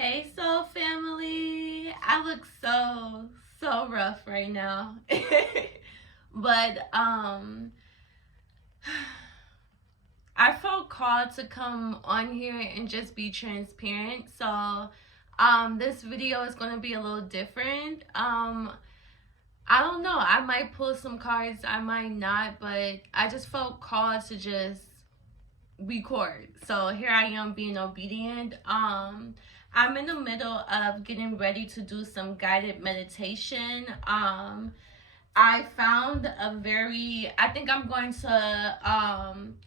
Hey, Soul Family. I look so rough right now. But I felt called to come on here and just be transparent. So this video is going to be a little different. I don't know. I might pull some cards, I might not, but I just felt called to just record. So here I am being obedient. I'm in the middle of getting ready to do some guided meditation. I found I think I'm going to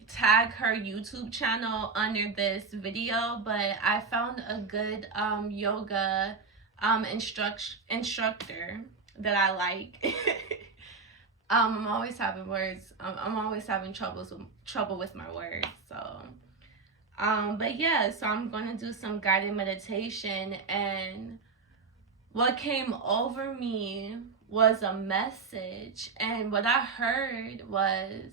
tag her YouTube channel under this video, but I found a good yoga instructor that I like. I'm always having words. I'm always having trouble with my words. So, but yeah. So I'm gonna do some guided meditation, and what came over me was a message, and what I heard was,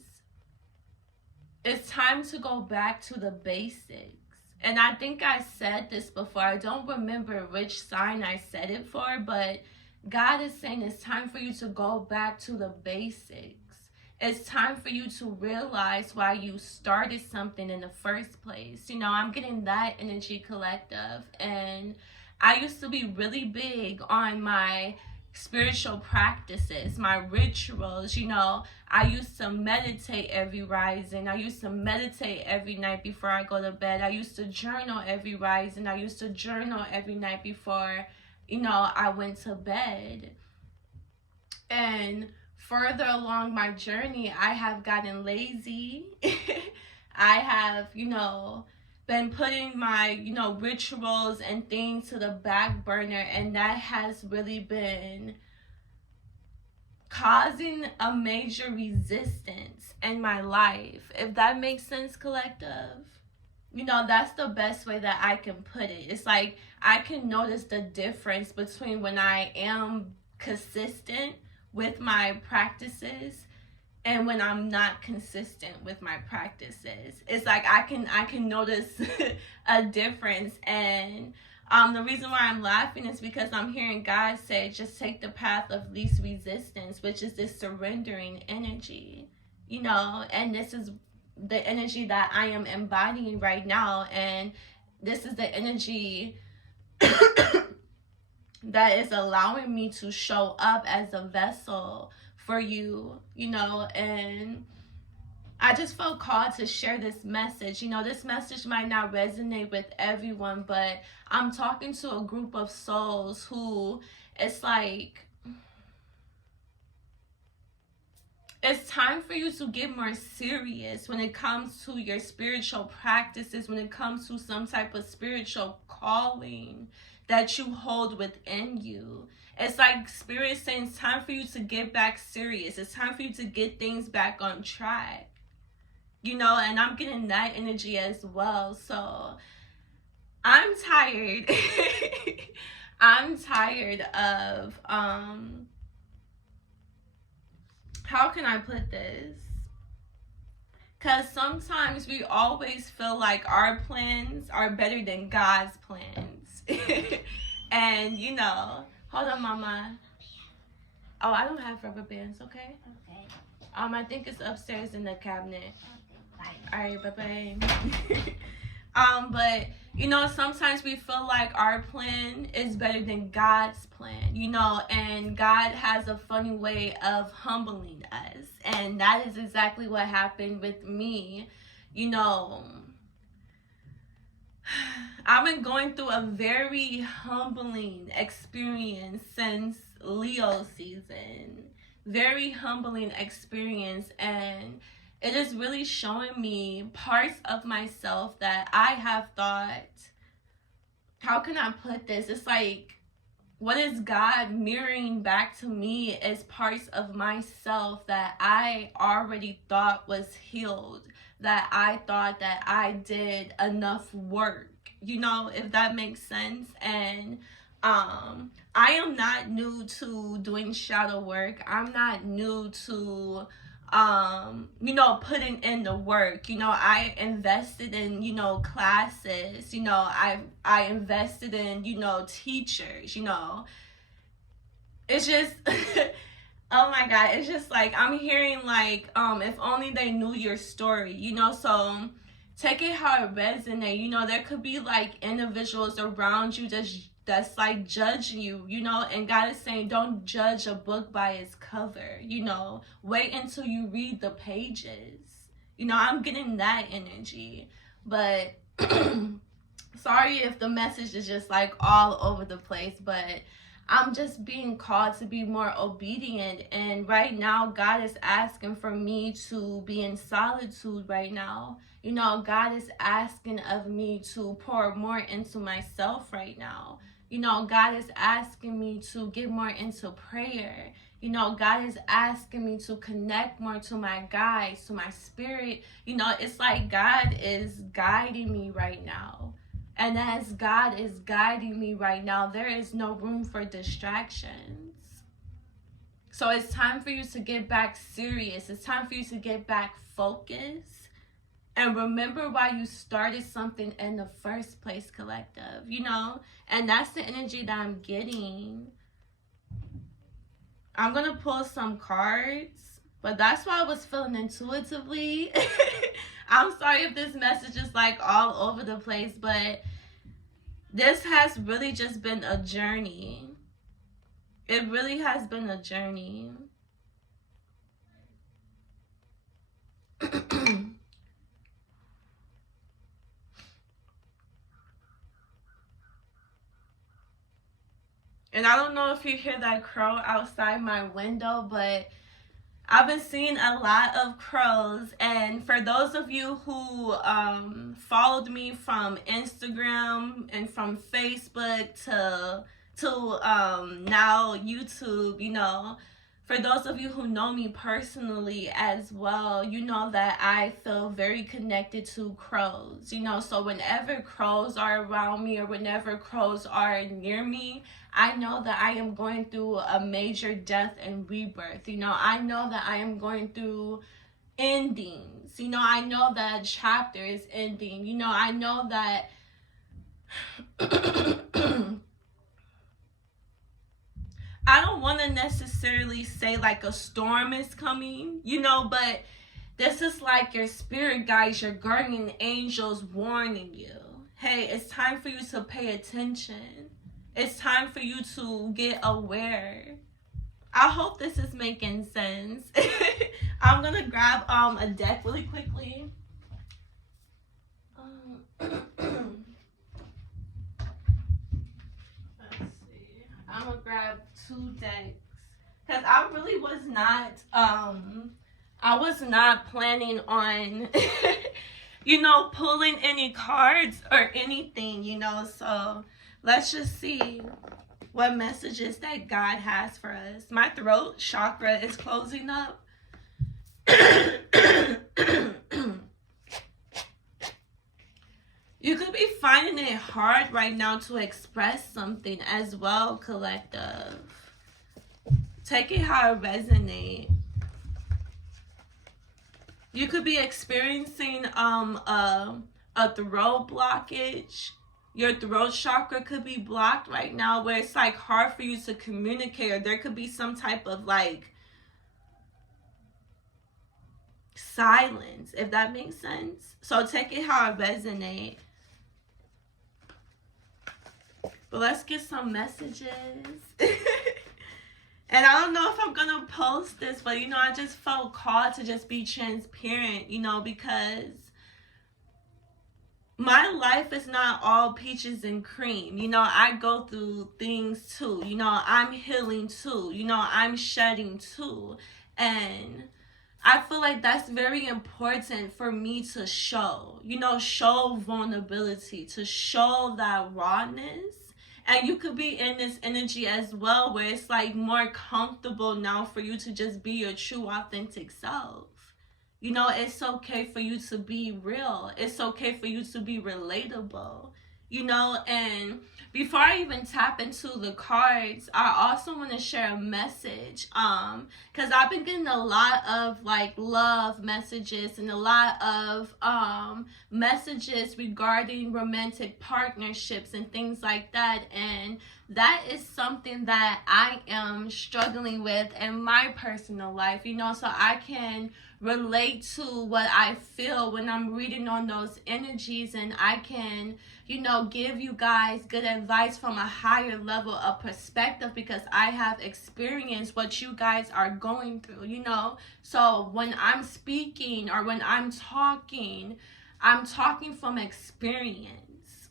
it's time to go back to the basics. And I think I said this before. I don't remember which sign I said it for, but God is saying it's time for you to go back to the basics. It's time for you to realize why you started something in the first place. You know, I'm getting that energy collective. And I used to be really big on my spiritual practices, my rituals. You know, I used to meditate every rising. I used to meditate every night before I go to bed. I used to journal every rising. I used to journal every night before, I went to bed. And further along my journey, I have gotten lazy. I have, been putting my, rituals and things to the back burner, and that has really been causing a major resistance in my life. If that makes sense, collective. That's the best way that I can put it. It's like I can notice the difference between when I am consistent with my practices and when I'm not consistent with my practices. It's like I can notice a difference. And the reason why I'm laughing is because I'm hearing God say, just take the path of least resistance, which is this surrendering energy, and this is the energy that I am embodying right now. And this is the energy that is allowing me to show up as a vessel for you, and I just felt called to share this message. This message might not resonate with everyone, but I'm talking to a group of souls who, it's like, it's time for you to get more serious when it comes to your spiritual practices, when it comes to some type of spiritual calling that you hold within you. It's like Spirit saying it's time for you to get back serious. It's time for you to get things back on track. And I'm getting that energy as well. So I'm tired. I'm tired of how can I put this? Because sometimes we always feel like our plans are better than God's plans. And, hold on, Mama. Oh, I don't have rubber bands, okay? Okay. I think it's upstairs in the cabinet. Okay. Bye. All right, bye-bye. But, sometimes we feel like our plan is better than God's plan, and God has a funny way of humbling us. And that is exactly what happened with me. I've been going through a very humbling experience since Leo season. Very humbling experience, and it is really showing me parts of myself that I have thought, how can I put this? It's like, what is God mirroring back to me as parts of myself that I already thought was healed, that I thought that I did enough work, if that makes sense. And I am not new to doing shadow work. I'm not new to you know, putting in the work. You know, I invested in, you know, classes. You know, I invested in, you know, teachers. You know, it's just oh my god, it's just like I'm hearing like if only they knew your story, you know. So take it how it resonates. You know, there could be like individuals around you that's like judging you, you know, and God is saying don't judge a book by its cover, you know. Wait until you read the pages. You know, I'm getting that energy. But sorry if the message is just like all over the place, but I'm just being called to be more obedient. And right now, God is asking for me to be in solitude right now. You know, God is asking of me to pour more into myself right now. You know, God is asking me to get more into prayer. You know, God is asking me to connect more to my guides, to my spirit. You know, it's like God is guiding me right now. And as God is guiding me right now, there is no room for distractions. So it's time for you to get back serious. It's time for you to get back focused. And remember why you started something in the first place, collective, you know? And that's the energy that I'm getting. I'm going to pull some cards, but that's what I was feeling intuitively. I'm sorry if this message is like all over the place, but this has really just been a journey. It really has been a journey. And I don't know if you hear that crow outside my window, but I've been seeing a lot of crows. And for those of you who followed me from Instagram and from Facebook to now YouTube, you know, for those of you who know me personally as well, you know that I feel very connected to crows, you know. So whenever crows are around me or whenever crows are near me, I know that I am going through a major death and rebirth. You know, I know that I am going through endings. You know, I know that a chapter is ending. You know, I know that I don't want to necessarily say like a storm is coming, you know, but this is like your spirit guides, your guardian angels warning you. Hey, it's time for you to pay attention. It's time for you to get aware. I hope this is making sense. I'm going to grab a deck really quickly. I'm gonna grab 2 decks because I really was not planning on you know, pulling any cards or anything, you know. So let's just see what messages that God has for us. My throat chakra is closing up. You could be finding it hard right now to express something as well, collective. Take it how it resonates. You could be experiencing a throat blockage. Your throat chakra could be blocked right now where it's like hard for you to communicate, or there could be some type of like silence, if that makes sense. So take it how it resonates. But let's get some messages. And I don't know if I'm going to post this, but, you know, I just felt called to just be transparent, you know, because my life is not all peaches and cream. You know, I go through things too. You know, I'm healing too. You know, I'm shedding too. And I feel like that's very important for me to show. You know, show vulnerability, to show that rawness. And you could be in this energy as well where it's like more comfortable now for you to just be your true authentic self. You know, it's okay for you to be real. It's okay for you to be relatable. you know. And before I even tap into the cards, I also want to share a message, because I've been getting a lot of like love messages and a lot of messages regarding romantic partnerships and things like that, and that is something that I am struggling with in my personal life, you know. So I can relate to what I feel when I'm reading on those energies, and I can, you know, give you guys good advice from a higher level of perspective, because I have experienced what you guys are going through, you know. So when I'm speaking or when I'm talking from experience.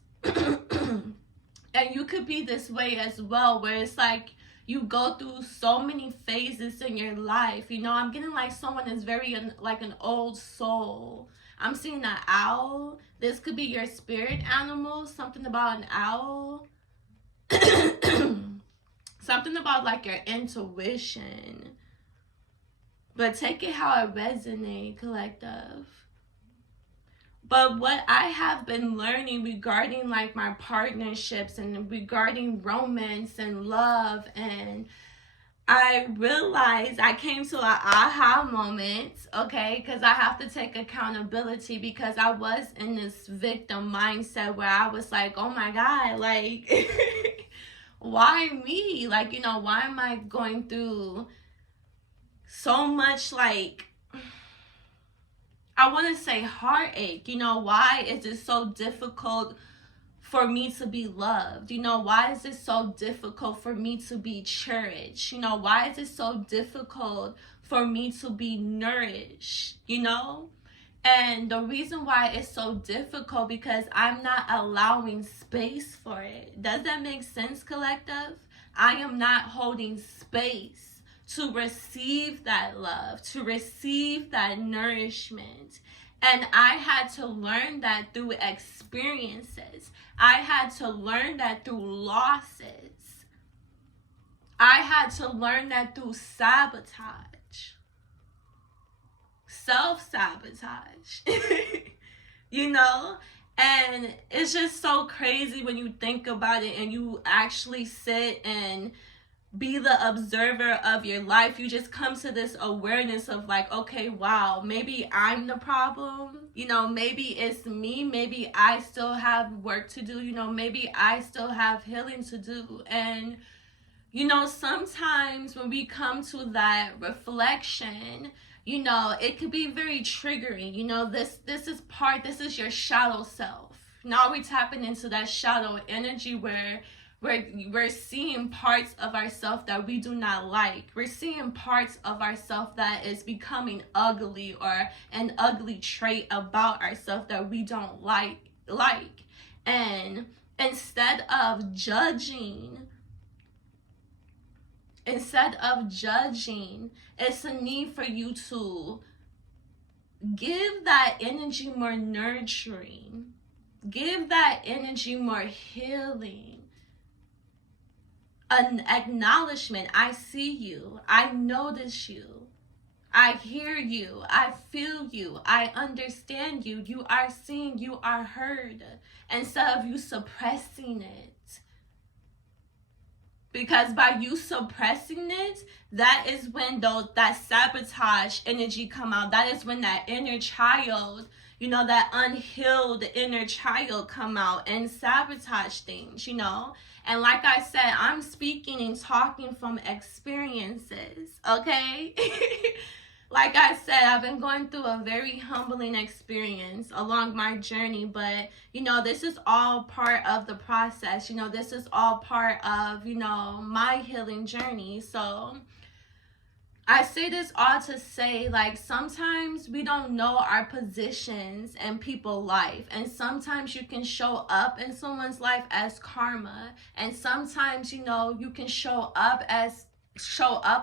And you could be this way as well, where it's like you go through so many phases in your life, you know. I'm getting like someone is very like an old soul. I'm seeing an owl. This could be your spirit animal. Something about an owl. Something about like your intuition. But take it how it resonates, collective. But what I have been learning regarding like my partnerships and regarding romance and love, and I realized I came to an aha moment, okay, because I have to take accountability, because I was in this victim mindset where I was like, oh my God, like, why me? Like, you know, why am I going through so much, like, I want to say heartache, you know. Why is it so difficult for me to be loved? You know, why is it so difficult for me to be cherished? You know, why is it so difficult for me to be nourished, you know? And the reason why it's so difficult, because I'm not allowing space for it. Does that make sense, collective? I am not holding space to receive that love, to receive that nourishment. And I had to learn that through experiences. I had to learn that through losses. I had to learn that through sabotage. Self-sabotage. You know? And it's just so crazy when you think about it and you actually sit and be the observer of your life. You just come to this awareness of like, okay, wow, maybe I'm the problem, you know, maybe it's me, maybe I still have work to do, you know, maybe I still have healing to do. And you know, sometimes when we come to that reflection, you know, it could be very triggering. You know, this is your shadow self. Now we're tapping into that shadow energy where we're seeing parts of ourselves that we do not like. We're seeing parts of ourselves that is becoming ugly, or an ugly trait about ourselves that we don't like. And instead of judging, it's a need for you to give that energy more nurturing, give that energy more healing. An acknowledgement. I see you. I notice you. I hear you. I feel you. I understand you. You are seen. You are heard. Instead of you suppressing it. Because by you suppressing it, that is when that sabotage energy come out. That is when that inner child, you know, that unhealed inner child come out and sabotage things, you know. And like I said, I'm speaking and talking from experiences, okay? Like I said, I've been going through a very humbling experience along my journey, but, you know, this is all part of the process. You know, this is all part of, you know, my healing journey. So I say this all to say, like, sometimes we don't know our positions in people's life. And sometimes you can show up in someone's life as karma. And sometimes, you know, you can show up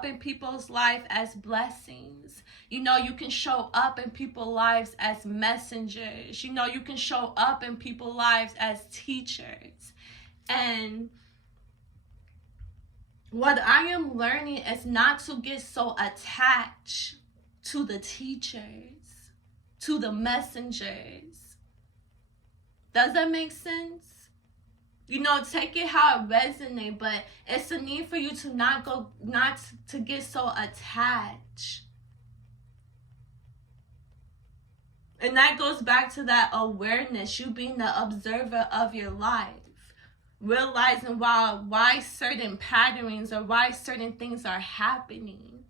in people's life as blessings. You know, you can show up in people's lives as messengers. You know, you can show up in people's lives as teachers. And what I am learning is not to get so attached to the teachers, to the messengers. Does that make sense? You know, take it how it resonates, but it's a need for you to not to get so attached. And that goes back to that awareness, you being the observer of your life. Realizing why certain patterns or why certain things are happening.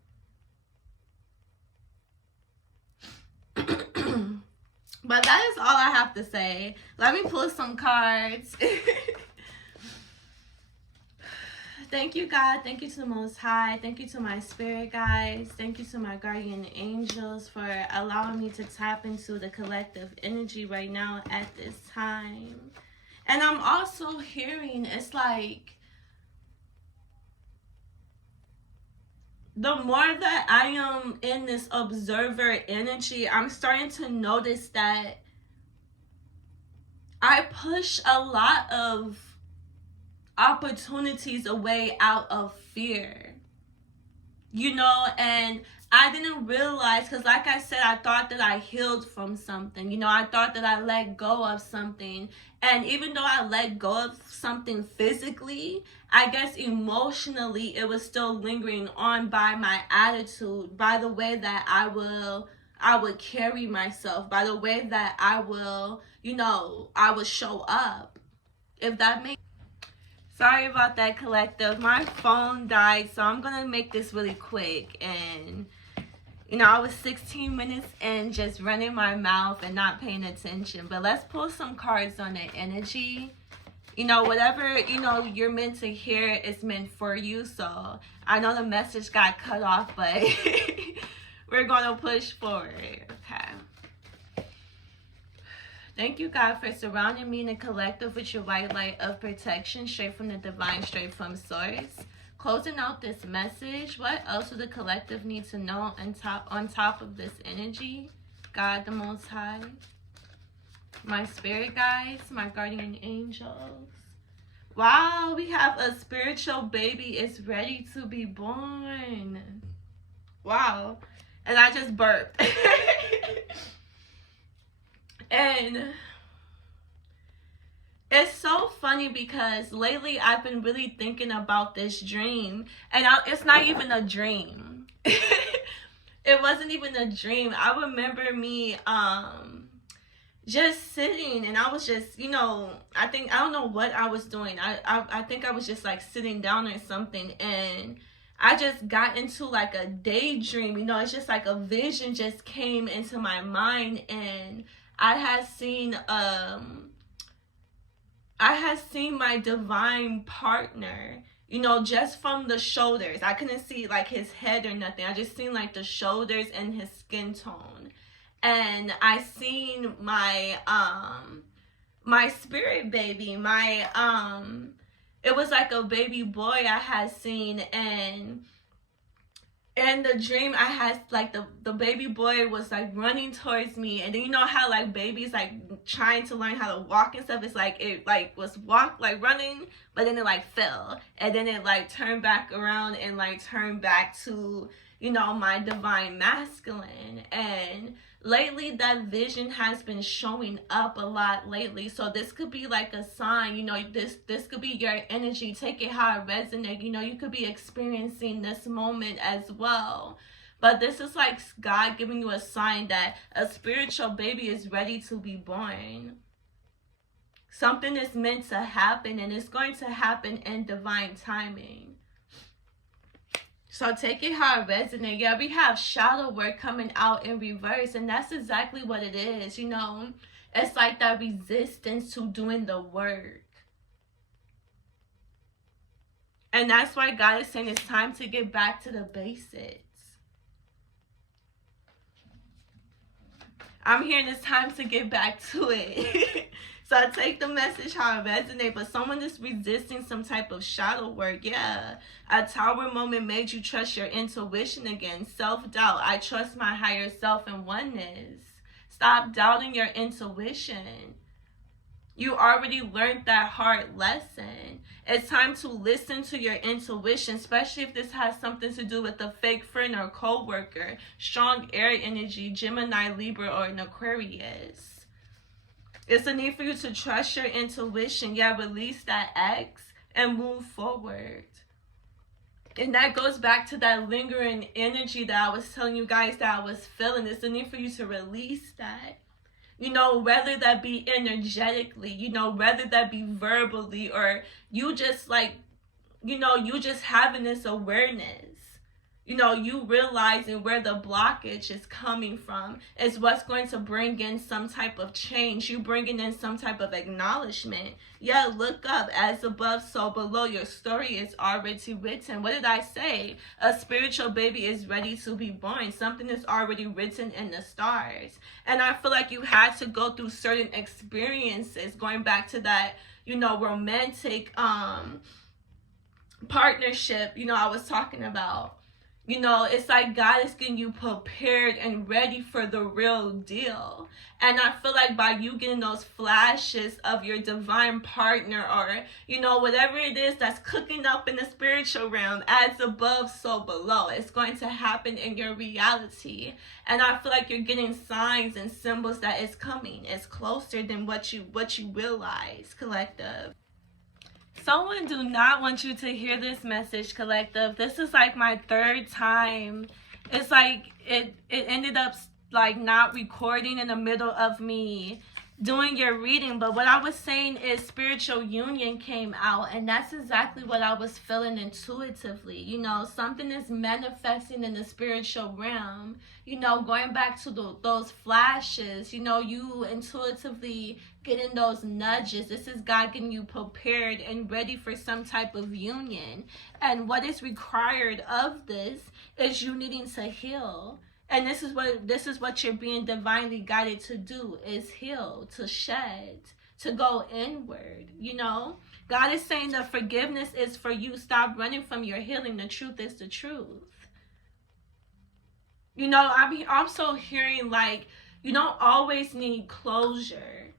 But that is all I have to say. Let me pull some cards. Thank you, God. Thank you to the Most High. Thank you to my spirit guides. Thank you to my guardian angels for allowing me to tap into the collective energy right now at this time. And I'm also hearing, it's like, the more that I am in this observer energy, I'm starting to notice that I push a lot of opportunities away out of fear. You know, and I didn't realize, because like I said, I thought that I healed from something. You know, I thought that I let go of something. And even though I let go of something physically, I guess emotionally it was still lingering on by my attitude, by the way that I would carry myself, by the way that I will, you know, I would show up. If that makes Sorry about that, collective. My phone died, so I'm going to make this really quick. And, you know, I was 16 minutes in just running my mouth and not paying attention. But let's pull some cards on the energy. You know, whatever, you know, you're meant to hear is meant for you. So I know the message got cut off, but we're going to push forward. Okay. Thank you, God, for surrounding me in the collective with your white light of protection, straight from the divine, straight from source. Closing out this message, what else do the collective need to know on top of this energy? God, the Most High, my spirit guides, my guardian angels. Wow, we have a spiritual baby is ready to be born. Wow. And I just burped. And it's so funny because lately I've been really thinking about this dream. And it's not even a dream. It wasn't even a dream. I remember me just sitting, and I was just, you know, I don't know what I was doing. I think I was just like sitting down or something, and I just got into like a daydream. You know, it's just like a vision just came into my mind, and I had seen my divine partner, you know, just from the shoulders. I couldn't see like his head or nothing. I just seen like the shoulders and his skin tone. And I seen my my spirit baby, it was like a baby boy I had seen, and in the dream I had like the baby boy was like running towards me. And then you know how like babies like trying to learn how to walk and stuff, it's like it like was running, but then it like fell, and then it like turned back around and like turned back to, you know, my divine masculine. And lately that vision has been showing up a lot lately. So this could be like a sign, you know, this could be your energy. Take it how it resonates. You know, you could be experiencing this moment as well. But this is like God giving you a sign that a spiritual baby is ready to be born. Something is meant to happen, and it's going to happen in divine timing. So take it how it resonates. Yeah, we have shadow work coming out in reverse, and that's exactly what it is. You know, it's like that resistance to doing the work. And that's why God is saying it's time to get back to the basics. I'm hearing it's time to get back to it. So I take the message how it resonates, but someone is resisting some type of shadow work. Yeah. A tower moment made you trust your intuition again. Self-doubt. I trust my higher self and oneness. Stop doubting your intuition. You already learned that hard lesson. It's time to listen to your intuition, especially if this has something to do with a fake friend or co-worker. Strong air energy, Gemini, Libra, or an Aquarius. It's a need for you to trust your intuition. Yeah, release that ex and move forward. And that goes back to that lingering energy that I was telling you guys that I was feeling. It's a need for you to release that. You know, whether that be energetically, you know, whether that be verbally, or you just like, you know, you just having this awareness. You know, you realizing where the blockage is coming from is what's going to bring in some type of change. You bringing in some type of acknowledgement. Yeah, look up, as above, so below. Your story is already written. What did I say? A spiritual baby is ready to be born. Something is already written in the stars. And I feel like you had to go through certain experiences, going back to that, you know, romantic partnership, you know, I was talking about. You know, it's like God is getting you prepared and ready for the real deal. And I feel like by you getting those flashes of your divine partner, or, you know, whatever it is that's cooking up in the spiritual realm, as above, so below, it's going to happen in your reality. And I feel like you're getting signs and symbols that it's coming. It's closer than what you realize, collective. Someone do not want you to hear this message, collective. This is like my third time. It's like it ended up like not recording in the middle of me doing your reading. But what I was saying is spiritual union came out, and that's exactly what I was feeling intuitively. You know, something is manifesting in the spiritual realm. You know, going back to those flashes, you know, you intuitively getting those nudges. This is God getting you prepared and ready for some type of union. And what is required of this is you needing to heal. And this is what you're being divinely guided to do, is heal, to shed, to go inward. You know, God is saying the forgiveness is for you. Stop running from your healing. The truth is the truth. You know, I'm also hearing like you don't always need closure.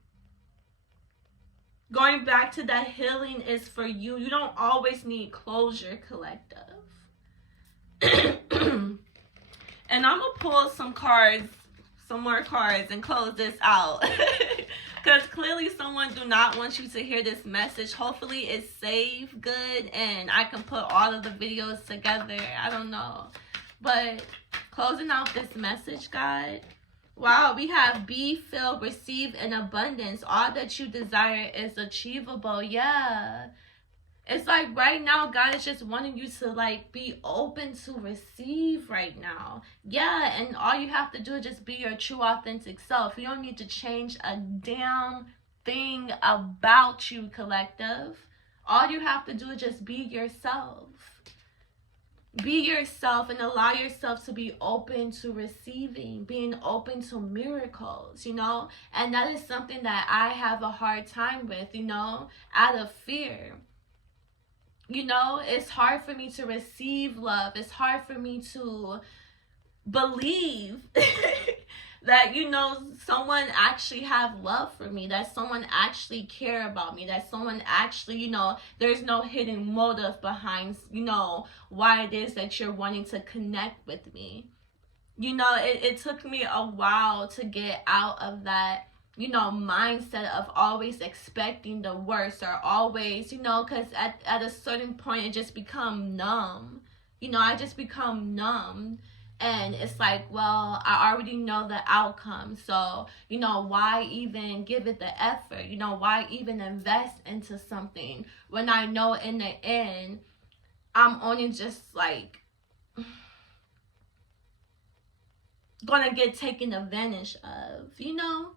Going back to that, healing is for you. You don't always need closure, collective. And I'm going to pull some more cards, and close this out. Because clearly someone do not want you to hear this message. Hopefully it's safe, good, and I can put all of the videos together. I don't know. But closing out this message, God. Wow, we have be, filled, receive in abundance. All that you desire is achievable. Yeah. It's like right now, God is just wanting you to like be open to receive right now. Yeah, and all you have to do is just be your true, authentic self. You don't need to change a damn thing about you, collective. All you have to do is just be yourself. Be yourself and allow yourself to be open to receiving, being open to miracles, you know? And that is something that I have a hard time with, you know, out of fear. You know, it's hard for me to receive love. It's hard for me to believe that, you know, someone actually have love for me, that someone actually care about me, that someone actually, you know, there's no hidden motive behind, you know, why it is that you're wanting to connect with me. You know, it took me a while to get out of that, you know, mindset of always expecting the worst, or always, you know, because at a certain point it just become numb. You know, I just become numb. And it's like, well, I already know the outcome. So, you know, why even give it the effort? You know, why even invest into something when I know in the end, I'm only just like gonna get taken advantage of, you know?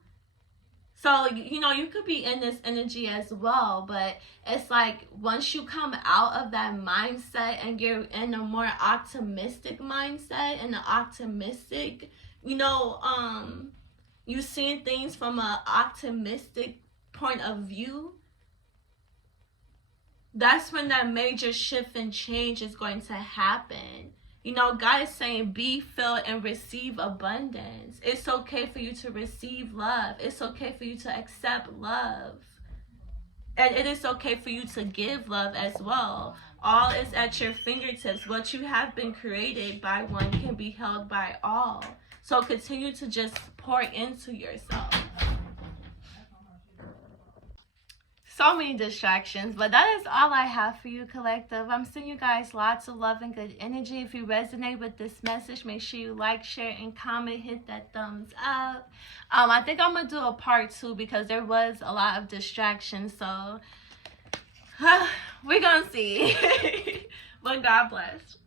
So, you know, you could be in this energy as well, but it's like once you come out of that mindset and you're in a more optimistic mindset, and an optimistic, you know, you seeing things from an optimistic point of view, that's when that major shift and change is going to happen. You know, God is saying be, filled, and receive abundance. It's okay for you to receive love. It's okay for you to accept love. And it is okay for you to give love as well. All is at your fingertips. What you have been created by one can be held by all. So continue to just pour into yourself. so many distractions. But that is all I have for you, collective. I'm sending you guys lots of love and good energy. If you resonate with this message, make sure you like, share, and comment. Hit that thumbs up. I think I'm gonna do a part 2 because there was a lot of distractions, so we're gonna see. But God bless.